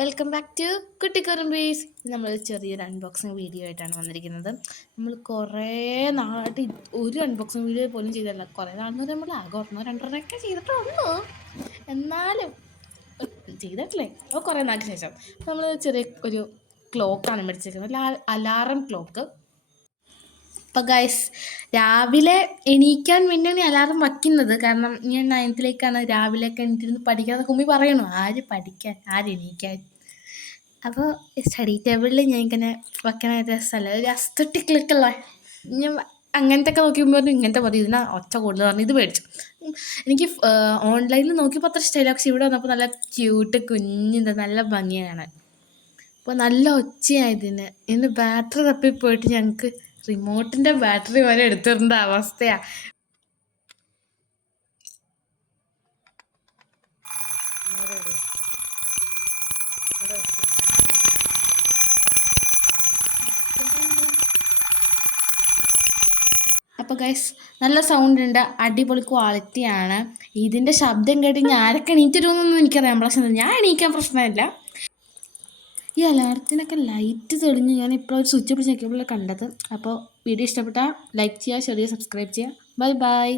Welcome back to കുട്ടിക്കുറുമ്പീസ്. നമ്മൾ ചെറിയൊരു unboxing video ആയിട്ടാണ് വന്നിരിക്കുന്നത്. നമ്മൾ കുറേ നാളായിട്ട് ഒരു അൺബോക്സിങ് വീഡിയോ പോലും ചെയ്തിട്ടില്ല. കുറേ നാളെന്ന് പറയുമ്പോൾ നമ്മൾ ആകെ ഒരെണ്ണോ രണ്ടെണ്ണമൊക്കെ ചെയ്തിട്ടുള്ളൂ. എന്നാലും ചെയ്തിട്ടില്ലേ അപ്പോൾ കുറേ നാൾക്ക് ശേഷം നമ്മൾ ചെറിയ ഒരു ക്ലോക്കാണ് മേടിച്ചിരിക്കുന്നത്, അലാറം ക്ലോക്ക്. അപ്പോൾ ഗൈസ്, രാവിലെ എണീക്കാൻ വേണ്ടിയാണ് അലാറം വയ്ക്കുന്നത്. കാരണം ഞാൻ 9th രാവിലെയൊക്കെ എണീറ്റിരുന്ന് പഠിക്കാതെ കുമ്മി പറയണു. ആര് പഠിക്കാൻ, ആരെണീക്കാൻ? അപ്പോൾ സ്റ്റഡി ടേബിളിൽ ഞാൻ ഇങ്ങനെ വെക്കാനായിട്ട് രസമല്ല, ഒരു അസ്തറ്റിക് ലുക്കല്ല. ഞാൻ അങ്ങനത്തെ ഒക്കെ നോക്കിയപ്പോൾ ഇങ്ങനത്തെ മതി, ഇതിനാ ഒച്ച കൂടുതൽ പറഞ്ഞു ഇത് മേടിച്ചു. എനിക്ക് ഓൺലൈനിൽ നോക്കിയപ്പോൾ അത്ര ഇഷ്ടമില്ല, പക്ഷെ ഇവിടെ വന്നപ്പോൾ നല്ല ക്യൂട്ട് കുഞ്ഞിൻ്റെ നല്ല ഭംഗിയാണ്. അപ്പോൾ നല്ല ഒച്ചയായതിന് ഇന്ന് ബാറ്ററി തപ്പിപ്പോയിട്ട് ഞങ്ങൾക്ക് റിമോട്ടിൻ്റെ ബാറ്ററി വരെ എടുത്തിടേണ്ട അവസ്ഥയാണ്. അപ്പോൾ ഗൈസ്, നല്ല സൗണ്ട് ഉണ്ട്, അടിപൊളി ക്വാളിറ്റിയാണ്. ഇതിൻ്റെ ശബ്ദം കേട്ട് ഞാൻ ആരൊക്കെ എണീറ്റിരുന്നൊന്നും എനിക്കറിയാം, പക്ഷെ ഞാൻ എണീക്കാൻ പ്രശ്നമില്ല. ഈ അലാറത്തിനൊക്കെ ലൈറ്റ് തെളിഞ്ഞ് ഞാൻ ഇപ്പോൾ ഒരു സ്വിച്ച് പിടിച്ച് നോക്കിയപ്പോൾ കണ്ടത്. അപ്പോൾ വീഡിയോ ഇഷ്ടപ്പെട്ടാൽ ലൈക്ക് ചെയ്യുക, ഷെയർ ചെയ്യുക, സബ്സ്ക്രൈബ് ചെയ്യുക. Bye bye.